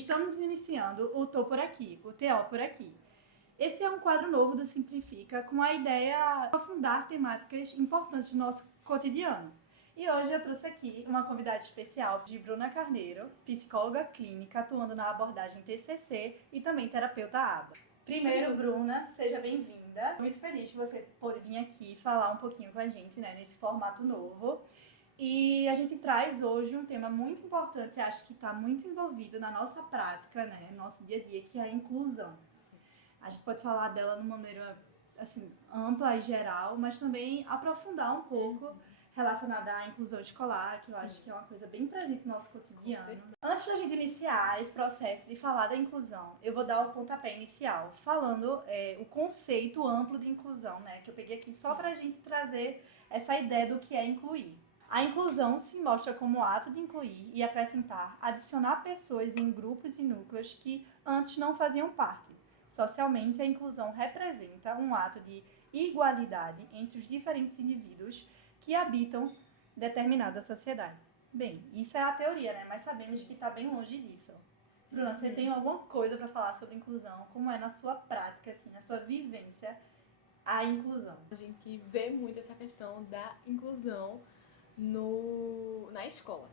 Estamos iniciando o Tô Por Aqui, o TO Por Aqui. Esse é um quadro novo do Simplifica com a ideia de aprofundar temáticas importantes do nosso cotidiano. E hoje eu trouxe aqui uma convidada especial de Bruna Carneiro, psicóloga clínica atuando na abordagem TCC e também terapeuta ABA. Primeiro, Bruna, seja bem-vinda. Muito feliz que você pôde vir aqui falar um pouquinho com a gente, né, nesse formato novo. E a gente traz hoje um tema muito importante, acho que está muito envolvido na nossa prática, né, no nosso dia a dia, que é a inclusão. Sim. A gente pode falar dela de maneira assim, ampla e geral, mas também aprofundar um pouco relacionada à inclusão escolar, que eu acho que é uma coisa bem presente no nosso cotidiano. Antes da gente iniciar esse processo de falar da inclusão, eu vou dar o pontapé inicial, falando o conceito amplo de inclusão, né, que eu peguei aqui só para a gente trazer essa ideia do que é incluir. A inclusão se mostra como o ato de incluir e acrescentar, adicionar pessoas em grupos e núcleos que antes não faziam parte. Socialmente, a inclusão representa um ato de igualdade entre os diferentes indivíduos que habitam determinada sociedade. Bem, isso é a teoria, né? Mas sabemos que está bem longe disso. Bruna, você tem alguma coisa para falar sobre inclusão? Como é na sua prática, assim, na sua vivência, a inclusão? A gente vê muito essa questão da inclusão na escola.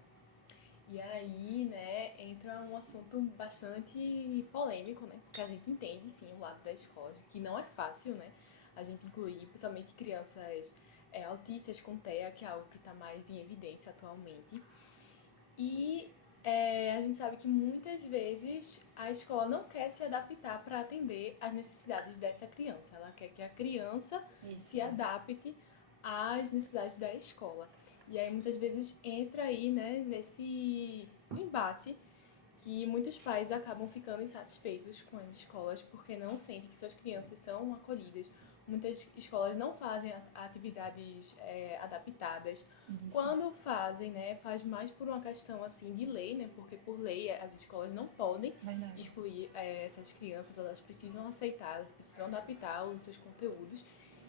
E aí, né, entra um assunto bastante polêmico, né? Porque a gente entende, sim, o lado da escola, que não é fácil, né? A gente incluir, principalmente crianças autistas com TEA, que é algo que está mais em evidência atualmente. E a gente sabe que muitas vezes a escola não quer se adaptar para atender às necessidades dessa criança. Ela quer que a criança se adapte às necessidades da escola. E aí muitas vezes entra aí, né, nesse embate que muitos pais acabam ficando insatisfeitos com as escolas porque não sentem que suas crianças são acolhidas. Muitas escolas não fazem atividades adaptadas. Isso. Quando fazem, né, faz mais por uma questão assim de lei, né, porque por lei as escolas não podem excluir essas crianças, elas precisam aceitar, elas precisam adaptar os seus conteúdos.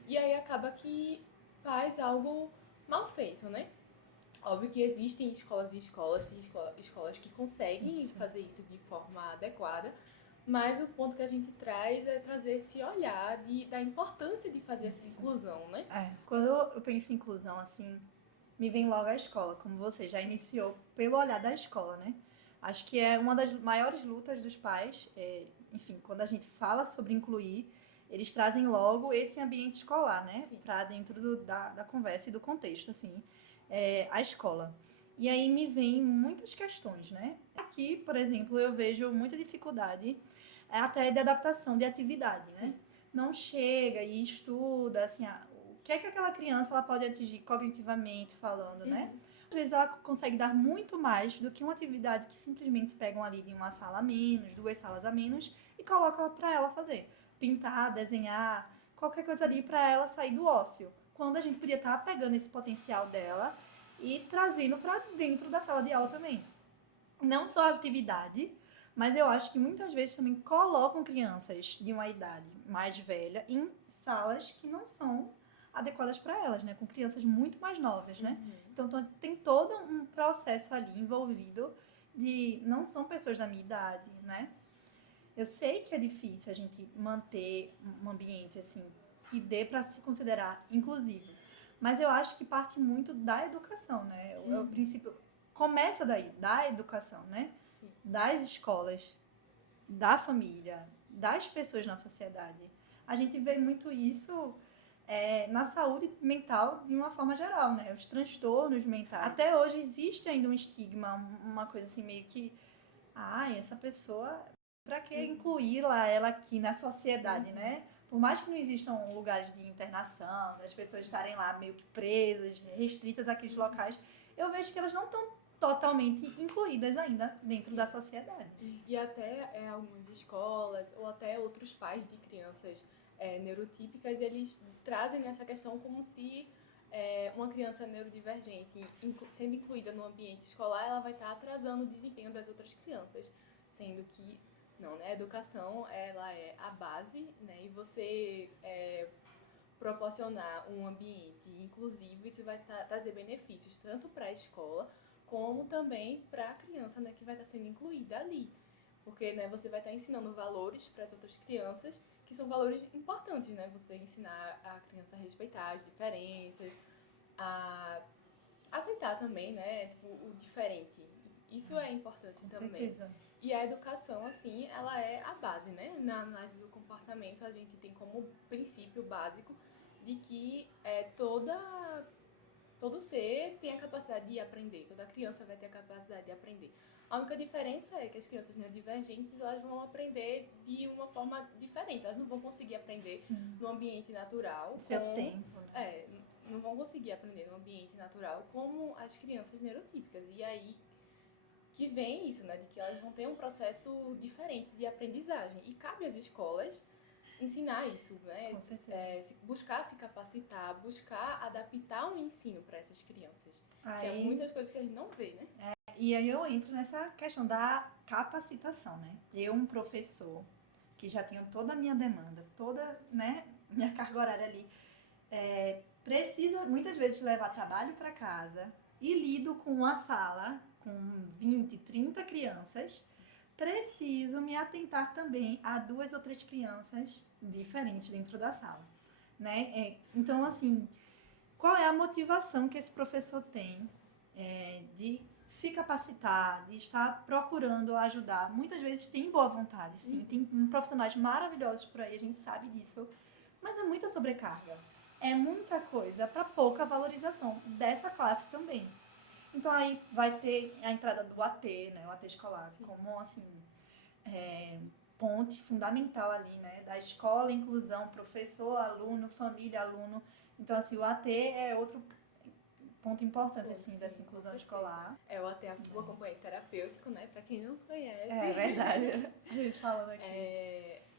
E aí acaba que faz algo mal feito, né? Óbvio que existem escolas e escolas, tem escolas que conseguem fazer isso de forma adequada, mas o ponto que a gente traz é trazer esse olhar da importância de fazer essa inclusão, né? Quando eu penso em inclusão, assim, me vem logo a escola, como você já iniciou pelo olhar da escola, né? Acho que é uma das maiores lutas dos pais, enfim, quando a gente fala sobre incluir, eles trazem logo esse ambiente escolar, né? Para dentro da conversa e do contexto, assim, a escola. E aí me vem muitas questões, né? Aqui, por exemplo, eu vejo muita dificuldade até de adaptação de atividade, né? Não chega e estuda, assim, o que é que aquela criança ela pode atingir cognitivamente falando, né? Às vezes ela consegue dar muito mais do que uma atividade que simplesmente pegam ali de uma sala a menos, 2 salas a menos e colocam para ela fazer. Pintar, desenhar, qualquer coisa ali para ela sair do ócio. Quando a gente podia estar pegando esse potencial dela e trazendo para dentro da sala de aula também. Não só a atividade, mas eu acho que muitas vezes também colocam crianças de uma idade mais velha em salas que não são adequadas para elas, né? Com crianças muito mais novas, né? Então tem todo um processo ali envolvido de não são pessoas da minha idade, né? Eu sei que é difícil a gente manter um ambiente assim que dê para se considerar inclusivo, mas eu acho que parte muito da educação, né? O princípio começa daí, da educação, né? Sim. Das escolas, da família, das pessoas na sociedade. A gente vê muito isso na saúde mental de uma forma geral, né? Os transtornos mentais. Até hoje existe ainda um estigma, uma coisa assim meio que, essa pessoa, pra que incluí-la ela aqui na sociedade, né? Por mais que não existam lugares de internação, das pessoas estarem lá meio que presas, restritas àqueles locais, eu vejo que elas não estão totalmente incluídas ainda dentro da sociedade. E até algumas escolas ou até outros pais de crianças neurotípicas, eles trazem essa questão como se uma criança neurodivergente sendo incluída no ambiente escolar, ela vai estar atrasando o desempenho das outras crianças, sendo que não, né? A educação, ela é a base, né? E você proporcionar um ambiente inclusivo, isso vai trazer benefícios tanto para a escola como também para a criança, né, que vai estar sendo incluída ali. Porque, né, você vai estar ensinando valores para as outras crianças, que são valores importantes, né? Você ensinar a criança a respeitar as diferenças, a aceitar também, né, tipo, o diferente. Isso é importante Com também. certeza. E a educação, assim, ela é a base, né? Na análise do comportamento, a gente tem como princípio básico de que todo ser tem a capacidade de aprender, toda criança vai ter a capacidade de aprender. A única diferença é que as crianças neurodivergentes, elas vão aprender de uma forma diferente, elas não vão conseguir aprender Sim. no ambiente natural. Seu tempo. Não vão conseguir aprender no ambiente natural como as crianças neurotípicas. E aí que vem isso, né, de que elas vão ter um processo diferente de aprendizagem. E cabe às escolas ensinar isso, né? Com certeza. Buscar se capacitar, buscar adaptar o ensino para essas crianças. Que é Aí, muitas coisas que a gente não vê, né? e aí eu entro nessa questão da capacitação, né? Eu, um professor, que já tenho toda a minha demanda, toda, né, minha carga horária ali, preciso muitas vezes levar trabalho para casa e lido com uma sala com 20, 30 crianças. Preciso me atentar também a 2 ou 3 crianças diferentes dentro da sala, né? Então, assim, qual é a motivação que esse professor tem de se capacitar, de estar procurando ajudar? Muitas vezes tem boa vontade, sim, tem profissionais maravilhosos por aí, a gente sabe disso, mas é muita sobrecarga, é muita coisa para pouca valorização dessa classe também. Então aí vai ter a entrada do AT, né, o AT escolar, Sim. como assim, ponte fundamental ali, né, da escola, inclusão, professor, aluno, família, aluno. Então assim, o AT é outro ponto importante, assim, Sim, dessa inclusão com escolar. É o até o acompanhante terapêutico, né? Pra quem não conhece. É verdade. A gente falando aqui.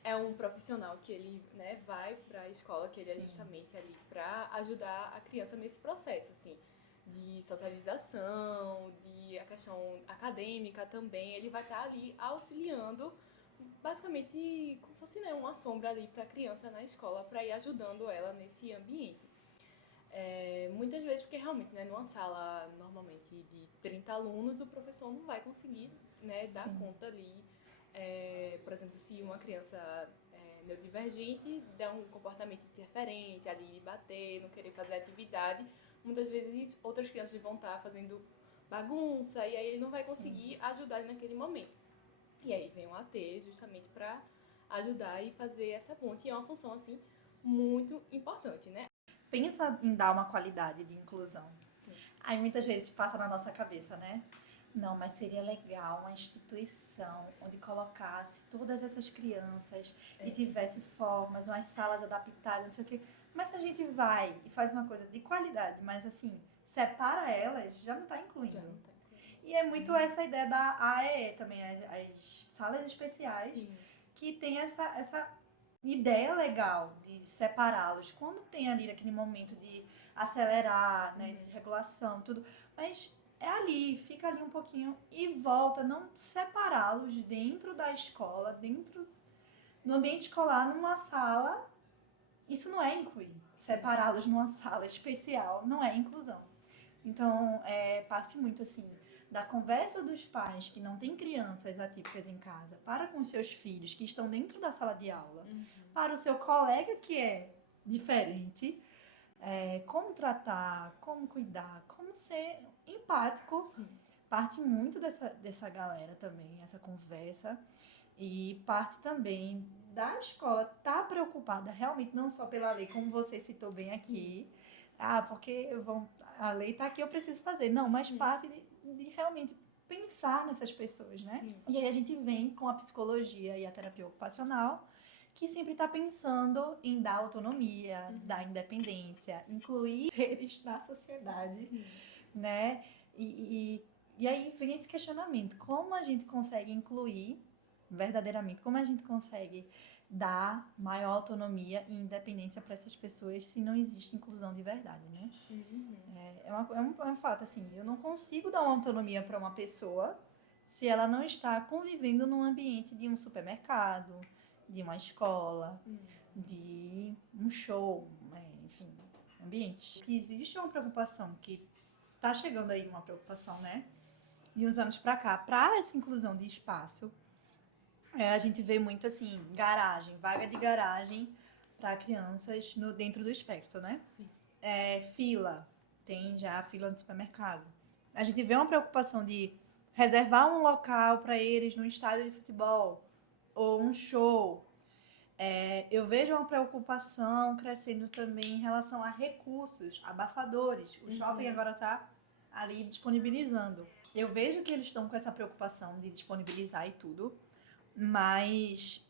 É um profissional que ele, né, vai para a escola, que ele é Sim. justamente ali para ajudar a criança nesse processo, assim, de socialização, de a questão acadêmica também. Ele vai estar ali auxiliando, basicamente, como se fosse, né, uma sombra ali para a criança na escola, para ir ajudando ela nesse ambiente. Muitas vezes, porque realmente, né, numa sala normalmente de 30 alunos, o professor não vai conseguir, né, dar Sim. conta ali. Por exemplo, se uma criança neurodivergente der um comportamento interferente ali, de bater, não querer fazer atividade, muitas vezes outras crianças vão estar fazendo bagunça e aí ele não vai conseguir ajudar ele naquele momento. E aí vem o AT justamente para ajudar e fazer essa ponte. E é uma função, assim, muito importante, né? Pensa em dar uma qualidade de inclusão. Sim. Aí muitas vezes passa na nossa cabeça, né? Não, mas seria legal uma instituição onde colocasse todas essas crianças e tivesse formas, umas salas adaptadas, não sei o quê. Mas se a gente vai e faz uma coisa de qualidade, mas assim, separa elas, já não está incluindo. Já não tá incluindo. E é muito essa ideia da AEE também, as salas especiais, Sim. que tem essa ideia legal de separá-los. Quando tem ali aquele momento de acelerar, né, de regulação, tudo, mas é ali, fica ali um pouquinho e volta, não separá-los dentro da escola, dentro no ambiente escolar, numa sala. Isso não é incluir. Separá-los numa sala especial não é inclusão. Então, parte muito assim da conversa dos pais que não têm crianças atípicas em casa para com seus filhos que estão dentro da sala de aula, para o seu colega que é diferente, como tratar, como cuidar, como ser empático. Sim. Parte muito dessa galera também, essa conversa, e parte também da escola estar preocupada realmente não só pela lei, como você citou bem aqui, porque a lei está aqui, eu preciso fazer. Não, mas parte de realmente pensar nessas pessoas, né? Sim. E aí a gente vem com a psicologia e a terapia ocupacional, que sempre está pensando em dar autonomia, dar independência, incluir seres na sociedade, né? E aí vem esse questionamento, como a gente consegue incluir verdadeiramente, como a gente consegue dar maior autonomia e independência para essas pessoas se não existe inclusão de verdade, né? É um fato, assim, eu não consigo dar uma autonomia para uma pessoa se ela não está convivendo num ambiente de um supermercado, de uma escola, de um show, enfim, ambientes. Que existe uma preocupação, que está chegando aí uma preocupação, né? De uns anos para cá, para essa inclusão de espaço, a gente vê muito assim, garagem, vaga de garagem para crianças dentro do espectro, né? Sim. Fila, tem já a fila no supermercado. A gente vê uma preocupação de reservar um local para eles no estádio de futebol ou um show. Eu vejo uma preocupação crescendo também em relação a recursos, abafadores. O shopping agora está ali disponibilizando. Eu vejo que eles estão com essa preocupação de disponibilizar e tudo, mas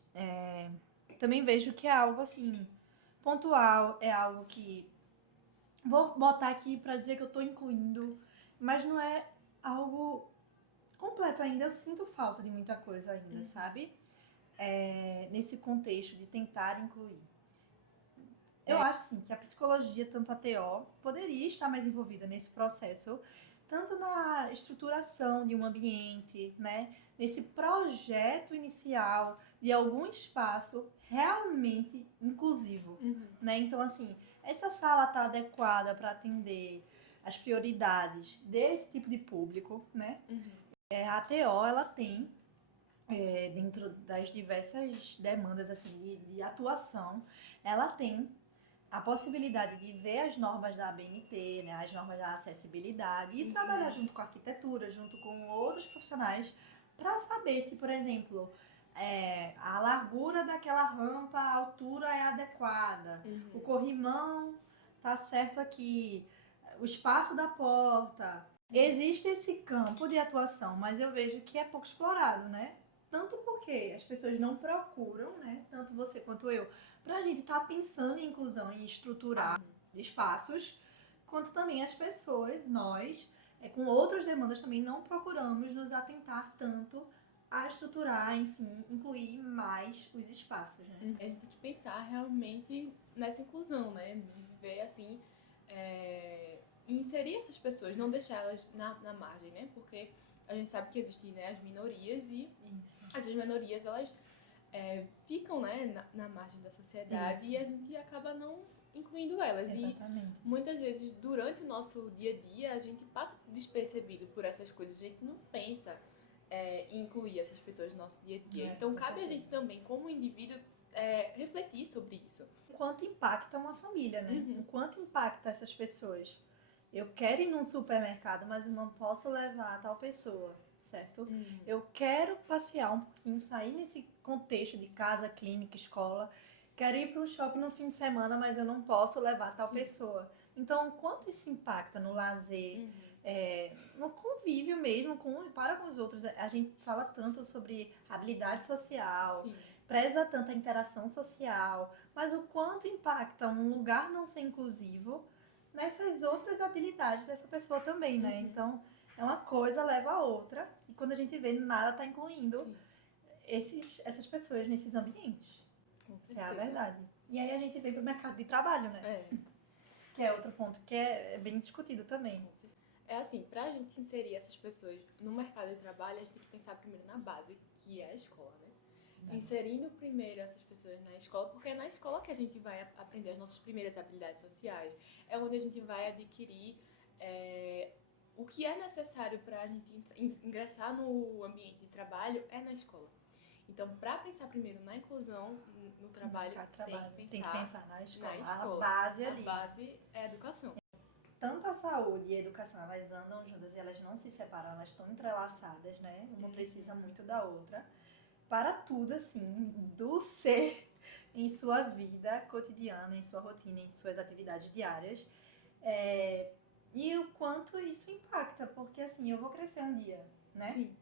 também vejo que é algo assim pontual, é algo que vou botar aqui para dizer que eu estou incluindo, mas não é algo completo ainda. Eu sinto falta de muita coisa ainda, sabe? Nesse contexto de tentar incluir. Eu acho assim que a psicologia, tanto a TO, poderia estar mais envolvida nesse processo, tanto na estruturação de um ambiente, né? Nesse projeto inicial de algum espaço realmente inclusivo, né? Então, assim, essa sala está adequada para atender as prioridades desse tipo de público, né? A TO, ela tem, dentro das diversas demandas assim, de atuação, ela tem a possibilidade de ver as normas da ABNT, né, as normas da acessibilidade e trabalhar junto com a arquitetura, junto com outros profissionais, para saber se, por exemplo, a largura daquela rampa, a altura é adequada, o corrimão tá certo aqui, o espaço da porta. Existe esse campo de atuação, mas eu vejo que é pouco explorado, né? Tanto porque as pessoas não procuram, né? Tanto você quanto eu, pra gente estar pensando em inclusão e estruturar espaços, quanto também as pessoas, nós, com outras demandas também não procuramos nos atentar tanto a estruturar, enfim, incluir mais os espaços, né? A gente tem que pensar realmente nessa inclusão, né? De ver assim, inserir essas pessoas, não deixar elas na margem, né? Porque a gente sabe que existem, né, as minorias e essas minorias elas ficam, né, na margem da sociedade. Isso. E a gente acaba não incluindo elas. Exatamente. E muitas vezes durante o nosso dia a dia a gente passa despercebido por essas coisas, a gente não pensa em incluir essas pessoas no nosso dia a dia. Então cabe a gente também, como indivíduo, refletir sobre isso. O quanto impacta uma família, né? O quanto impacta essas pessoas. Eu quero ir num supermercado, mas eu não posso levar tal pessoa, certo? Eu quero passear um pouquinho, sair nesse contexto de casa, clínica, escola. Quero ir para um shopping no fim de semana, mas eu não posso levar tal pessoa. Então, quanto isso impacta no lazer, no convívio mesmo para com os outros? A gente fala tanto sobre habilidade social, preza tanto a interação social, mas o quanto impacta um lugar não ser inclusivo nessas outras habilidades dessa pessoa também, né? Então, uma coisa leva a outra, e quando a gente vê, nada tá incluindo essas pessoas nesses ambientes. Essa é a verdade. E aí a gente vem pro mercado de trabalho, né? Que é outro ponto que é bem discutido também. Assim, pra gente inserir essas pessoas no mercado de trabalho, a gente tem que pensar primeiro na base, que é a escola, né? Inserindo primeiro essas pessoas na escola, porque é na escola que a gente vai aprender as nossas primeiras habilidades sociais, é onde a gente vai adquirir o que é necessário para a gente ingressar no ambiente de trabalho é na escola. Então, para pensar primeiro na inclusão no trabalho, tem que pensar na escola. A base ali. A base é a educação. Tanto a saúde e a educação, elas andam juntas e elas não se separam, elas estão entrelaçadas, né? Uma precisa muito da outra. Para tudo, assim, do ser em sua vida cotidiana, em sua rotina, em suas atividades diárias. E o quanto isso impacta, porque assim, eu vou crescer um dia, né? Sim.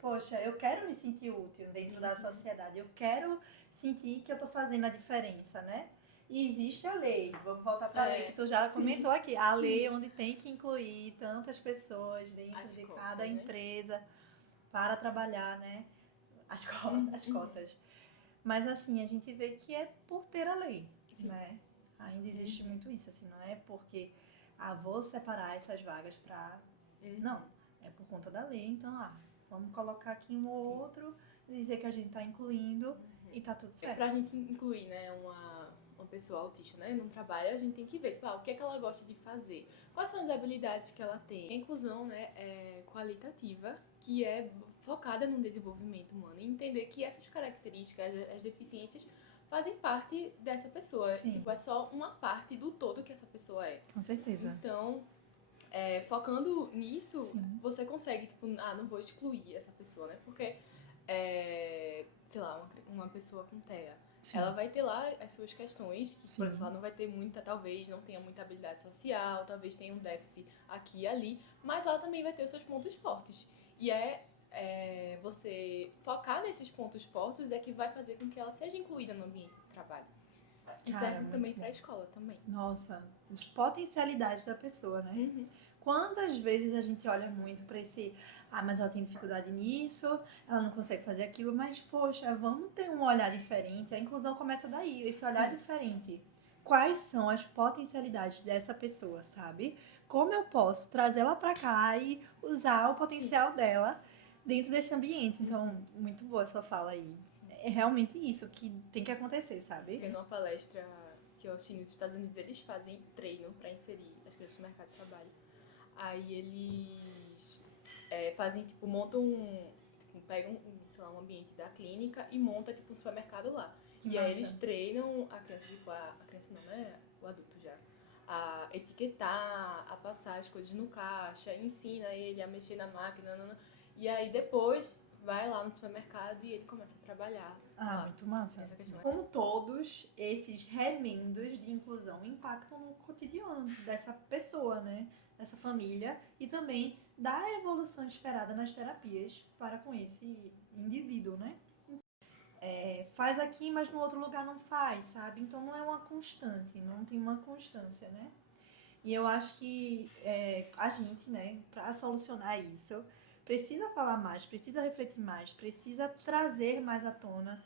Poxa, eu quero me sentir útil dentro da sociedade, eu quero sentir que eu tô fazendo a diferença, né? E existe a lei, vamos voltar para a lei que tu já comentou aqui, a lei onde tem que incluir tantas pessoas dentro de cada empresa para trabalhar, né? As cotas. Mas assim, a gente vê que é por ter a lei, né? Ainda existe muito isso, assim, não é porque vou separar essas vagas para... Não, é por conta da lei, então vamos colocar aqui um ou outro, dizer que a gente tá incluindo e tá tudo certo. Pra gente incluir, né, uma pessoa autista, né, num trabalho, a gente tem que ver, tipo, o que é que ela gosta de fazer, quais são as habilidades que ela tem. A inclusão, né, é qualitativa, que é focada no desenvolvimento humano e entender que essas características, as deficiências, fazem parte dessa pessoa. Sim. Tipo, é só uma parte do todo que essa pessoa é. Com certeza. Então, focando nisso, Sim. você consegue, tipo, não vou excluir essa pessoa, né? Porque, sei lá, uma pessoa com TEA, Sim. ela vai ter lá as suas questões, que, Sim. por exemplo, ela não vai ter muita, talvez, não tenha muita habilidade social, talvez tenha um déficit aqui e ali, mas ela também vai ter os seus pontos fortes. E você focar nesses pontos fortes é que vai fazer com que ela seja incluída no ambiente de trabalho. E Cara, serve muito também bom. para a escola também. Nossa, as potencialidades da pessoa, né? Uhum. Quantas vezes a gente olha muito pra esse, mas ela tem dificuldade nisso, ela não consegue fazer aquilo, mas poxa, vamos ter um olhar diferente. A inclusão começa daí, esse olhar Sim. diferente. Quais são as potencialidades dessa pessoa, sabe? Como eu posso trazê-la pra cá e usar o potencial dela dentro desse ambiente? Então, muito boa essa fala aí. É realmente isso que tem que acontecer, sabe? Numa palestra que eu assisti nos Estados Unidos, eles fazem treino para inserir as crianças no mercado de trabalho. Aí eles fazem, tipo, montam pegam, sei lá, um ambiente da clínica e monta, tipo, um supermercado lá. Que e massa. aí eles treinam a criança, tipo, a criança não, né? O adulto já. A etiquetar, a passar as coisas no caixa, ensina ele a mexer na máquina, e aí depois vai lá no supermercado e ele começa a trabalhar. Lá. Muito massa. Essa questão. Como todos esses remendos de inclusão impactam no cotidiano dessa pessoa, né? Dessa família e também da evolução esperada nas terapias para com esse indivíduo, né? Faz aqui, mas no outro lugar não faz, sabe? Então não é uma constante, não tem uma constância, né? E eu acho que a gente, né, para solucionar isso, precisa falar mais, precisa refletir mais, precisa trazer mais à tona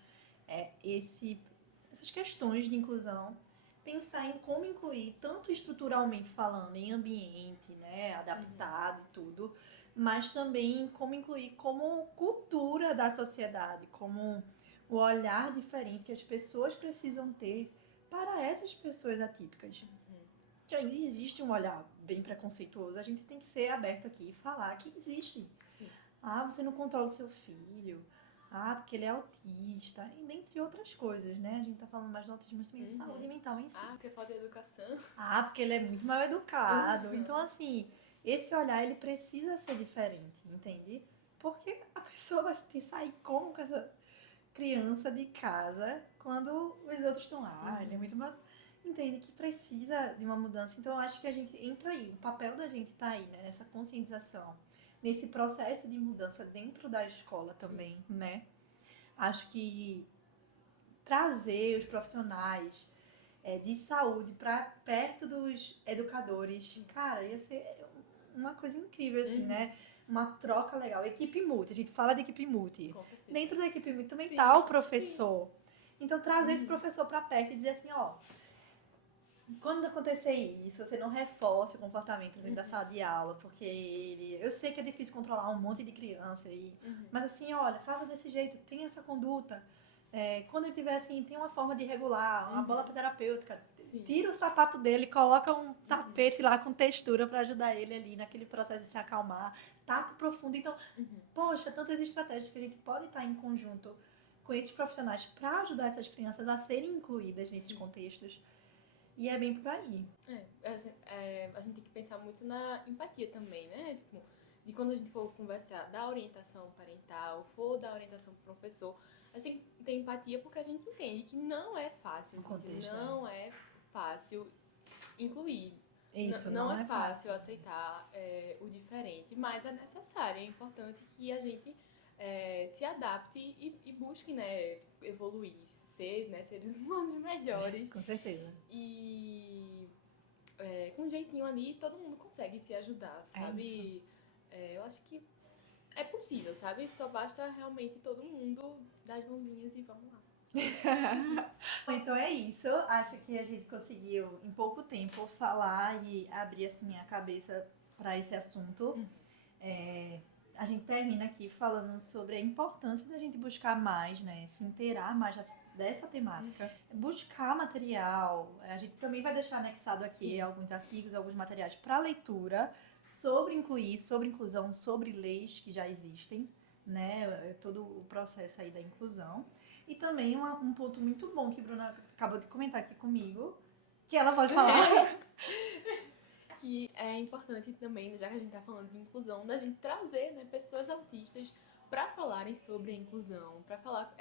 essas questões de inclusão, pensar em como incluir, tanto estruturalmente falando, em ambiente, né, adaptado e tudo, mas também como incluir como cultura da sociedade, como o olhar diferente que as pessoas precisam ter para essas pessoas atípicas. Que ainda existe um olhar bem preconceituoso, a gente tem que ser aberto aqui e falar que existe. Sim. Você não controla o seu filho. Porque ele é autista. E dentre outras coisas, né? A gente tá falando mais do autismo, mas também de saúde mental em si. Porque falta de educação. Porque ele é muito mal educado. Então, assim, esse olhar, ele precisa ser diferente, entende? Porque a pessoa vai ter que sair como com essa criança de casa quando os outros estão lá. Ele é muito mal... Entende que precisa de uma mudança. Então, eu acho que a gente entra aí. O papel da gente tá aí, né? Nessa conscientização. Nesse processo de mudança dentro da escola também, Sim. né? Acho que trazer os profissionais de saúde para perto dos educadores, cara, ia ser uma coisa incrível, assim, né? Uma troca legal. Equipe multi, a gente fala de equipe multi. Com certeza. Dentro da equipe multi também Sim. tá o professor. Sim. Então, trazer esse professor para perto e dizer assim, quando acontecer isso, você não reforce o comportamento dentro da sala de aula, porque eu sei que é difícil controlar um monte de criança aí, mas assim, olha, faça desse jeito, tem essa conduta. Quando ele tiver assim, tem uma forma de regular, uma bola terapêutica, Sim. Tira o sapato dele, coloca um tapete lá com textura para ajudar ele ali naquele processo de se acalmar, tato profundo. Então, poxa, tantas estratégias que a gente pode estar em conjunto com esses profissionais para ajudar essas crianças a serem incluídas nesses contextos. E é bem por aí. A gente tem que pensar muito na empatia também, né? Tipo, de quando a gente for conversar da orientação parental, for da orientação pro professor, a gente tem que ter empatia porque a gente entende que não é fácil. O contexto, não é fácil incluir. Isso, não é fácil aceitar o diferente, mas é necessário, é importante que a gente se adapte e busque, né, evoluir, seres humanos melhores. Com certeza. E com um jeitinho ali, todo mundo consegue se ajudar, sabe? Eu acho que é possível, sabe? Só basta realmente todo mundo dar as mãozinhas e vamos lá. Então é isso. Acho que a gente conseguiu, em pouco tempo, falar e abrir assim, a cabeça para esse assunto. A gente termina aqui falando sobre a importância da gente buscar mais, né? Se inteirar mais dessa temática. Buscar material. A gente também vai deixar anexado aqui alguns artigos, alguns materiais para leitura sobre inclusão, sobre leis que já existem, né, todo o processo aí da inclusão. E também um ponto muito bom que a Bruna acabou de comentar aqui comigo, que ela pode falar. Que é importante também, já que a gente tá falando de inclusão, da gente trazer, né, pessoas autistas para falarem sobre a inclusão, para falar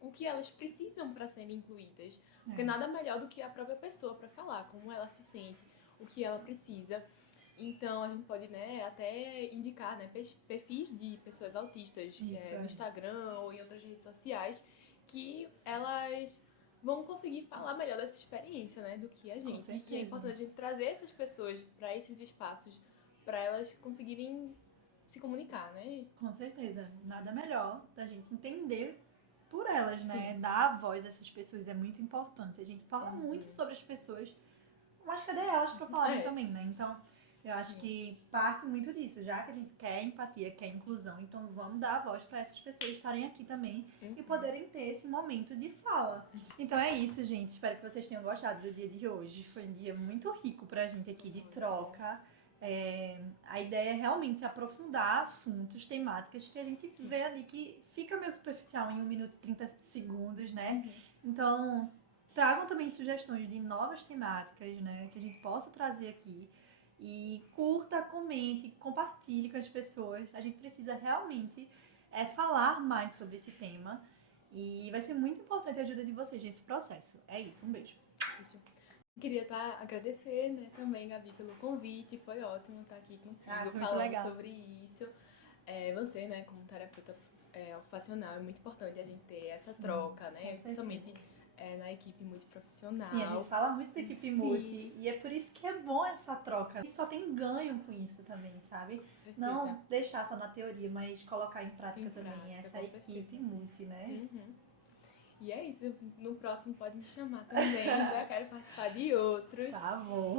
o que elas precisam para serem incluídas. Porque nada melhor do que a própria pessoa para falar como ela se sente, o que ela precisa. Então a gente pode, né, até indicar, né, perfis de pessoas autistas no Instagram ou em outras redes sociais que elas vão conseguir falar melhor dessa experiência, né, do que a gente. E é importante a gente trazer essas pessoas para esses espaços para elas conseguirem se comunicar, né? Com certeza. Nada melhor da gente entender por elas, né? Sim. Dar a voz a essas pessoas é muito importante. A gente fala muito sobre as pessoas, mas cadê elas para falarem também, né? Então, eu acho que parte muito disso. Já que a gente quer empatia, quer inclusão, então vamos dar a voz para essas pessoas estarem aqui também e poderem ter esse momento de fala. Então é isso, gente. Espero que vocês tenham gostado do dia de hoje. Foi um dia muito rico pra gente aqui de troca. A ideia é realmente aprofundar assuntos, temáticas que a gente vê ali que fica meio superficial em 1 minuto e 30 segundos, né? Então, tragam também sugestões de novas temáticas, né? Que a gente possa trazer aqui. E curta, comente, compartilhe com as pessoas. A gente precisa realmente falar mais sobre esse tema. E vai ser muito importante a ajuda de vocês nesse processo. É isso, um beijo. Queria agradecer, né, também, Gabi, pelo convite. Foi ótimo estar aqui contigo falando sobre isso. Você, né, como terapeuta ocupacional, é muito importante a gente ter essa troca, né? Principalmente na equipe multiprofissional. Sim, a gente fala muito da equipe multi. E é por isso que é bom essa troca. E só tem ganho com isso também, sabe? Não deixar só na teoria, mas colocar em prática também essa equipe multi, né? E é isso, no próximo pode me chamar também, já quero participar de outros. Tá bom.